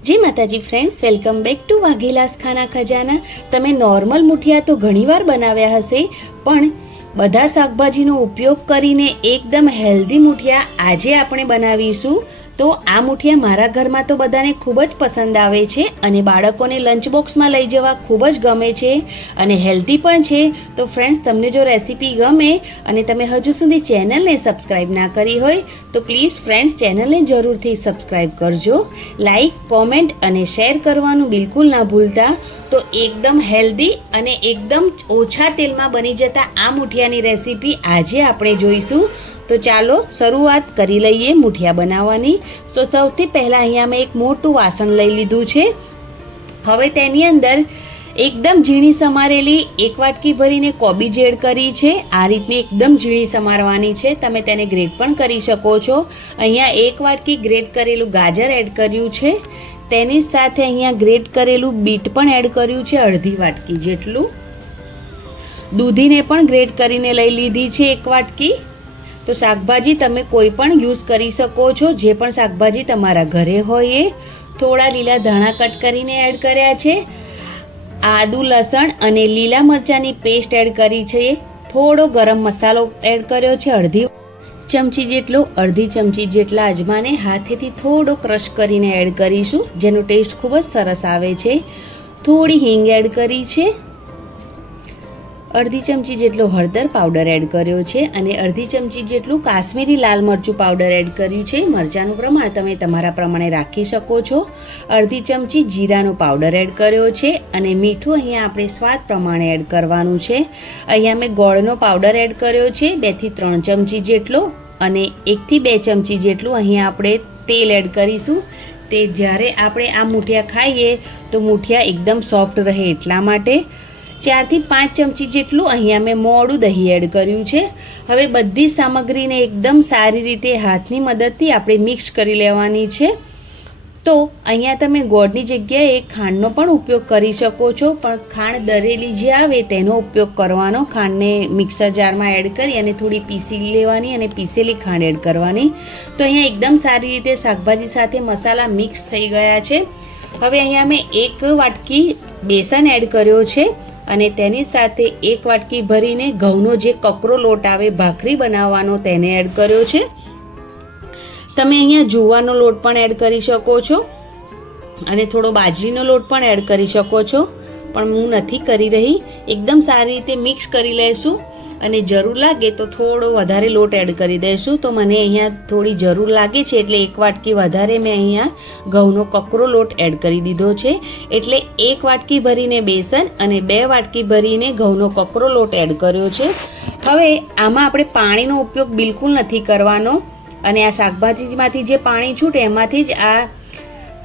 जी माताजी friends, welcome back to वाघेलास खाना खजाना। તમે નોર્મલ મુઠિયા તો ઘણીવાર બનાવ્યા હશે, પણ બધા શાકભાજીનો ઉપયોગ કરીને એકદમ હેલ્ધી મુઠિયા આજે આપણે બનાવીશું। તો આ મુઠિયા મારા ઘરમાં તો બધાને ખૂબ જ પસંદ આવે છે અને બાળકોને લંચ બોક્સમાં લઈ જવા ખૂબ જ ગમે છે અને હેલ્ધી પણ છે। તો ફ્રેન્ડ્સ, તમને જો રેસીપી ગમે અને તમે હજુ સુધી ચેનલને સબસ્ક્રાઈબ ના કરી હોય તો પ્લીઝ ફ્રેન્ડ્સ ચેનલને જરૂરથી સબસ્ક્રાઈબ કરજો, લાઈક, કોમેન્ટ અને શેર કરવાનું બિલકુલ ના ભૂલતા। તો એકદમ હેલ્ધી અને એકદમ ઓછા તેલમાં બની જતા આ મુઠિયાની રેસીપી આજે આપણે જોઈશું। તો ચાલો શરૂઆત કરી લઈએ મુઠિયા બનાવવાની। તો સૌથી પહેલાં અહીંયા મેં એક મોટું વાસણ લઈ લીધું છે। હવે તેની અંદર એકદમ ઝીણી સમારેલી એક વાટકી ભરીને કોબીજ એડ કરી છે। આ રીતની એકદમ ઝીણી સમારવાની છે, તમે તેને ગ્રેટ પણ કરી શકો છો। અહીંયા એક વાટકી ગ્રેટ કરેલું ગાજર એડ કર્યું છે, તેની સાથે અહીંયા ગ્રેટ કરેલું બીટ પણ એડ કર્યું છે, અડધી વાટકી જેટલું। દૂધીને પણ ગ્રેટ કરીને લઈ લીધી છે એક વાટકી। તો શાકભાજી તમે કોઈ પણ યુઝ કરી શકો છો, જે પણ શાકભાજી તમારા ઘરે હોય એ। થોડા લીલા ધાણા કટ કરીને એડ કર્યા છે, આદુ, લસણ અને લીલા મરચાંની પેસ્ટ એડ કરી છે, થોડો ગરમ મસાલો એડ કર્યો છે, અડધી ચમચી જેટલા અજમાને હાથેથી થોડો ક્રશ કરીને એડ કરીશું, જેનો ટેસ્ટ ખૂબ જ સરસ આવે છે। થોડી હિંગ એડ કરી છે, અડધી ચમચી જેટલો હળદર પાવડર એડ કર્યો છે અને અડધી ચમચી જેટલું કાશ્મીરી લાલ મરચું પાવડર એડ કર્યું છે। મરચાંનું પ્રમાણ તમે તમારા પ્રમાણે રાખી શકો છો। અડધી ચમચી જીરાનો પાવડર એડ કર્યો છે અને મીઠું અહીંયા આપણે સ્વાદ પ્રમાણે એડ કરવાનું છે। અહીંયા મેં ગોળનો પાવડર એડ કર્યો છે 2 થી 3 ચમચી જેટલો અને 1 થી 2 ચમચી જેટલું અહીંયા આપણે તેલ એડ કરીશું। તે જ્યારે આપણે આ મુઠિયા ખાઈએ તો મુઠિયા એકદમ સોફ્ટ રહે એટલા માટે। 4 થી 5 ચમચી જેટલું અહીંયા મેં મોડું દહીં એડ કર્યું છે। હવે બધી સામગ્રીને એકદમ સારી રીતે હાથની મદદથી આપણે મિક્સ કરી લેવાની છે। તો અહીંયા તમે ગોળની જગ્યાએ ખાંડનો પણ ઉપયોગ કરી શકો છો, પણ ખાંડ દરેલી જે આવે તેનો ઉપયોગ કરવાનો। ખાંડને મિક્સર જારમાં એડ કરી અને થોડી પીસી લેવાની અને પીસેલી ખાંડ એડ કરવાની। તો અહીંયા એકદમ સારી રીતે શાકભાજી સાથે મસાલા મિક્સ થઈ ગયા છે। હવે અહીંયા મેં એક વાટકી બેસન એડ કર્યો છે અને તેની સાથે એક વાટકી ભરીને ઘઉંનો જે કકરો લોટ આવે ભાખરી બનાવવાનો તેને એડ કર્યો છે। તમે અહીંયા જુવારનો લોટ પણ એડ કરી શકો છો અને થોડો બાજરીનો લોટ પણ એડ કરી શકો છો, પણ હું નથી કરી રહી। એકદમ સારી રીતે મિક્સ કરી લઈશું અને જરૂર લાગે તો થોડો વધારે લોટ એડ કરી દઈશું। તો મને અહીંયા થોડી જરૂર લાગે છે એટલે એક વાટકી વધારે મેં અહીંયા ઘઉંનો કકરો લોટ એડ કરી દીધો છે। એટલે એક વાટકી ભરીને બેસન અને 2 વાટકી ભરીને ઘઉંનો કકરો લોટ એડ કર્યો છે। હવે આમાં આપણે પાણીનો ઉપયોગ બિલકુલ નથી કરવાનો અને આ શાકભાજીમાંથી જે પાણી છૂટે એમાંથી જ આ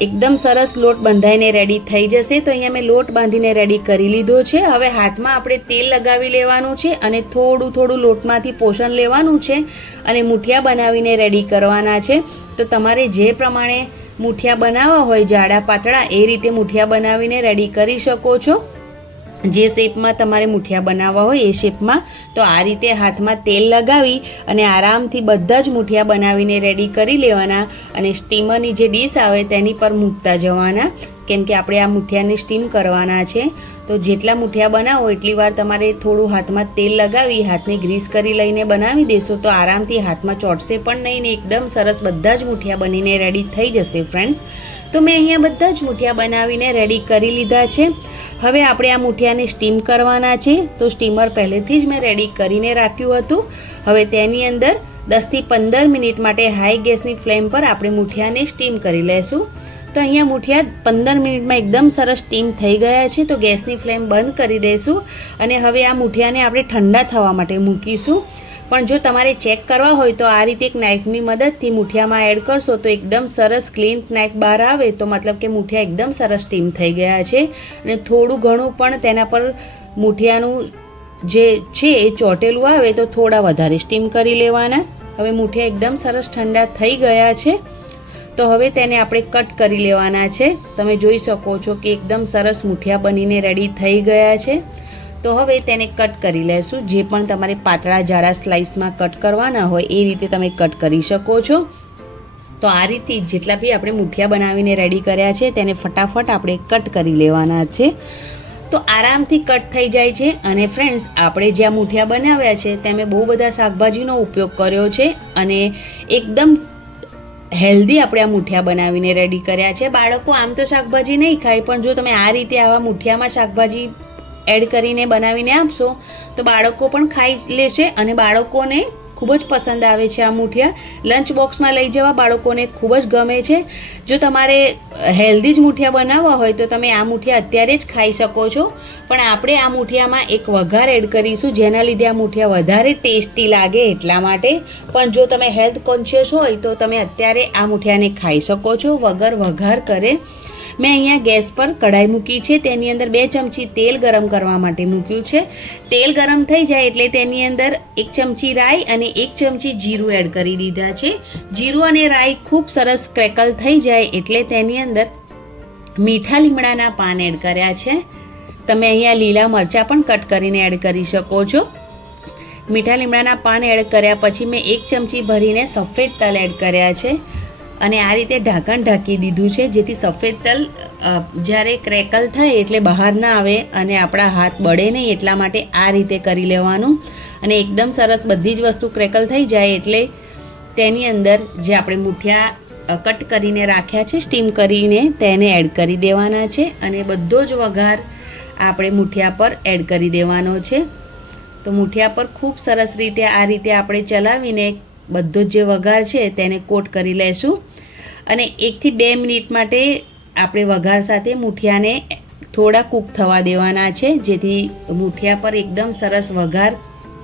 એકદમ સરસ લોટ બંધાઈને રેડી થઈ જશે। તો અહીંયા મેં લોટ બાંધીને રેડી કરી લીધો છે। હવે હાથમાં આપણે તેલ લગાવી લેવાનું છે અને થોડું લોટમાંથી પોષણ લેવાનું છે અને મુઠિયા બનાવીને રેડી કરવાના છે। તો તમારે જે પ્રમાણે મુઠિયા બનાવવા હોય, જાડા પાતળા, એ રીતે મુઠિયા બનાવીને રેડી કરી શકો છો। જે શેપમાં તમારે મુઠિયા બનાવવા હોય એ શેપમાં। તો આ રીતે હાથમાં તેલ લગાવી અને આરામથી બધા જ મુઠિયા બનાવીને રેડી કરી લેવાના અને સ્ટીમરની જે ડીશ આવે તેની પર મૂકતા જવાના, કેમ કે આપણે આ મુઠિયાને સ્ટીમ કરવાના છે। તો જેટલા મુઠિયા બનાવો એટલી વાર તમારે થોડું હાથમાં તેલ લગાવી હાથને ગ્રીસ કરી લઈને બનાવી દેશો તો આરામથી હાથમાં ચોંટશે પણ નહીં ને એકદમ સરસ બધા જ મુઠિયા બનીને રેડી થઈ જશે ફ્રેન્ડ્સ। તો મેં અહીંયા બધા જ મુઠિયા બનાવીને રેડી કરી લીધા છે। હવે આપણે આ મુઠિયાને સ્ટીમ કરવાના છે। તો સ્ટીમર પહેલેથી જ મેં રેડી કરીને રાખ્યું હતું। હવે તેની અંદર 10 થી 15 મિનિટ માટે હાઈ ગેસની ફ્લેમ પર આપણે મુઠિયાને સ્ટીમ કરી લઈશું। તો અહીંયા મુઠિયા 15 મિનિટમાં એકદમ સરસ સ્ટીમ થઈ ગયા છે। તો ગેસની ફ્લેમ બંધ કરી દઈશું અને હવે આ મુઠિયાને આપણે ઠંડા થવા માટે મૂકીશું। પણ જો તમારે ચેક કરવા હોય તો આ રીતે એક નાઇફની મદદથી મુઠિયામાં એડ કરશો તો એકદમ સરસ ક્લીન નાઇફ બહાર આવે, તો મતલબ કે મુઠિયા એકદમ સરસ સ્ટીમ થઈ ગયા છે અને થોડું ઘણું પણ તેના પર મુઠિયાનું જે છે એ ચોટેલું આવે તો થોડા વધારે સ્ટીમ કરી લેવાના। હવે મુઠિયા એકદમ સરસ ઠંડા થઈ ગયા છે, તો હવે તેને આપણે કટ કરી લેવાના છે। તમે જોઈ શકો છો કે એકદમ સરસ મુઠિયા બનીને રેડી થઈ ગયા છે। તો હવે તેને કટ કરી લેશું। જે પણ તમારે પાતળા જાડા સ્લાઇસમાં કટ કરવાના હોય એ રીતે તમે કટ કરી શકો છો। તો આ રીતે જેટલા બી આપણે મુઠિયા બનાવીને રેડી કર્યા છે તેને ફટાફટ આપણે કટ કરી લેવાના છે. તો આરામથી કટ થઈ જાય છે. અને ફ્રેન્ડ્સ, આપણે જ્યાં મુઠિયા બનાવ્યા છે તેમાં બહુ બધા શાકભાજીનો ઉપયોગ કર્યો છે અને એકદમ હેલ્ધી આપણે આ મુઠિયા બનાવીને રેડી કર્યા છે. બાળકો આમ તો શાકભાજી નહીં ખાય, પણ જો તમે આ રીતે આવા મુઠિયામાં શાકભાજી એડ કરીને બનાવીને આપશો તો બાળકો પણ ખાઈ લેશે અને બાળકોને ખૂબ જ પસંદ આવે છે આ મુઠિયા. લંચ બોક્સમાં લઈ જવા બાળકોને ખૂબ જ ગમે છે. જો તમારે હેલ્ધી જ મુઠિયા બનાવવા હોય તો તમે આ મુઠિયા અત્યારે જ ખાઈ શકો છો, પણ આપણે આ મુઠિયામાં એક વઘાર એડ કરીશું જેના લીધે આ મુઠિયા વધારે ટેસ્ટી લાગે એટલા માટે. પણ જો તમે હેલ્થ કોન્શિયસ હોય તો તમે અત્યારે આ મુઠિયાને ખાઈ શકો છો વગર વઘાર કરે. મેં અહીંયા ગેસ પર કઢાઈ મૂકી છે, તેની અંદર 2 ચમચી તેલ ગરમ કરવા માટે મૂક્યું છે. તેલ ગરમ થઈ જાય એટલે તેની અંદર 1 ચમચી રાઈ અને 1 ચમચી જીરું એડ કરી દીધા છે. જીરું અને રાઈ ખૂબ સરસ ક્રેકલ થઈ જાય એટલે તેની અંદર મીઠા લીમડાના પાન એડ કર્યા છે. તમે અહીંયા લીલા મરચાં પણ કટ કરીને એડ કરી શકો છો. મીઠા લીમડાના પાન એડ કર્યા પછી મેં 1 ચમચી ભરીને સફેદ તલ એડ કર્યા છે અને આ રીતે ઢાંકણ ઢાંકી દીધું છે જેથી સફેદ તલ જ્યારે ક્રેકલ થાય એટલે બહાર ના આવે અને આપણા હાથ બળે નહીં, એટલા માટે આ રીતે કરી લેવાનું. અને એકદમ સરસ બધી જ વસ્તુ ક્રેકલ થઈ જાય એટલે તેની અંદર જે આપણે મુઠિયા કટ કરીને રાખ્યા છે સ્ટીમ કરીને તેને એડ કરી દેવાના છે અને બધો જ વઘાર આપણે મુઠિયા પર એડ કરી દેવાનો છે. તો મુઠિયા પર ખૂબ સરસ રીતે આ રીતે આપણે ચલાવીને બધો જે વઘાર છે તેને કોટ કરી લેશું અને 1 થી 2 મિનિટ માટે આપણે વઘાર સાથે મુઠિયાને થોડા કૂક થવા દેવાના છે જેથી મુઠિયા પર એકદમ સરસ વઘાર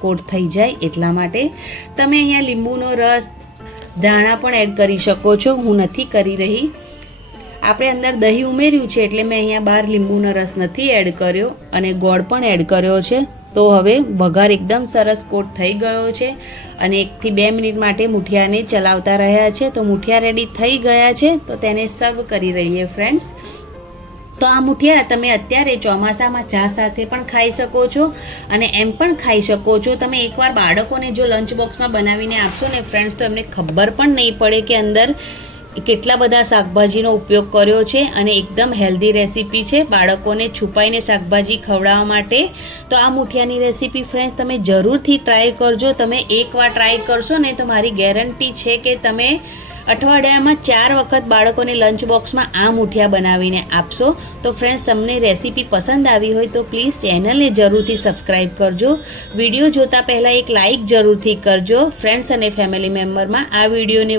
કોટ થઈ જાય એટલા માટે. તમે અહીંયા લીંબુનો રસ, ધાણા પણ એડ કરી શકો છો, હું નથી કરી રહી. આપણે અંદર દહીં ઉમેર્યું છે એટલે મેં અહીંયા બહાર લીંબુનો રસ નથી એડ કર્યો અને ગોળ પણ એડ કર્યો છે. તો હવે વઘાર એકદમ સરસ કોટ થઈ ગયો છે અને 1 થી 2 મિનિટ માટે મુઠિયાને ચલાવતા રહ્યા છે. તો મુઠિયા રેડી થઈ ગયા છે તો તેને સર્વ કરી રહીએ ફ્રેન્ડ્સ. તો આ મુઠિયા તમે અત્યારે ચોમાસામાં ચા સાથે પણ ખાઈ શકો છો અને એમ પણ ખાઈ શકો છો. તમે એકવાર બાળકોને જો લંચ બોક્સમાં બનાવીને આપશો ને ફ્રેન્ડ્સ તો એમને ખબર પણ નહીં પડે કે અંદર કેટલા બધા શાકભાજીનો ઉપયોગ કર્યો છે અને એકદમ હેલ્ધી રેસીપી છે બાળકોને છુપાઈને શાકભાજી ખવડાવવા માટે. તો આ મુઠિયાની રેસીપી ફ્રેન્ડ્સ તમે જરૂરથી ટ્રાય કરજો. તમે એકવાર ટ્રાય કરશો ને તો મારી ગેરંટી છે કે તમે અઠવાડિયામાં 4 વખત બાળકોને લંચ બોક્સમાં આ મુઠિયા બનાવીને આપશો. તો ફ્રેન્ડ્સ, તમને રેસીપી પસંદ આવી હોય તો પ્લીઝ ચેનલને જરૂરથી સબસ્ક્રાઈબ કરજો. વિડીયો જોતાં પહેલાં એક લાઇક જરૂરથી કરજો. ફ્રેન્ડ્સ અને ફેમિલી મેમ્બરમાં આ વિડીયોને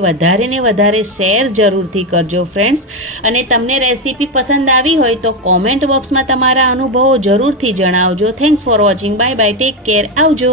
વધારે શેર જરૂરથી કરજો ફ્રેન્ડ્સ. અને તમને રેસીપી પસંદ આવી હોય તો કોમેન્ટ બોક્સમાં તમારા અનુભવો જરૂરથી જણાવજો. Thanks for watching. Bye bye. Take care. આવજો.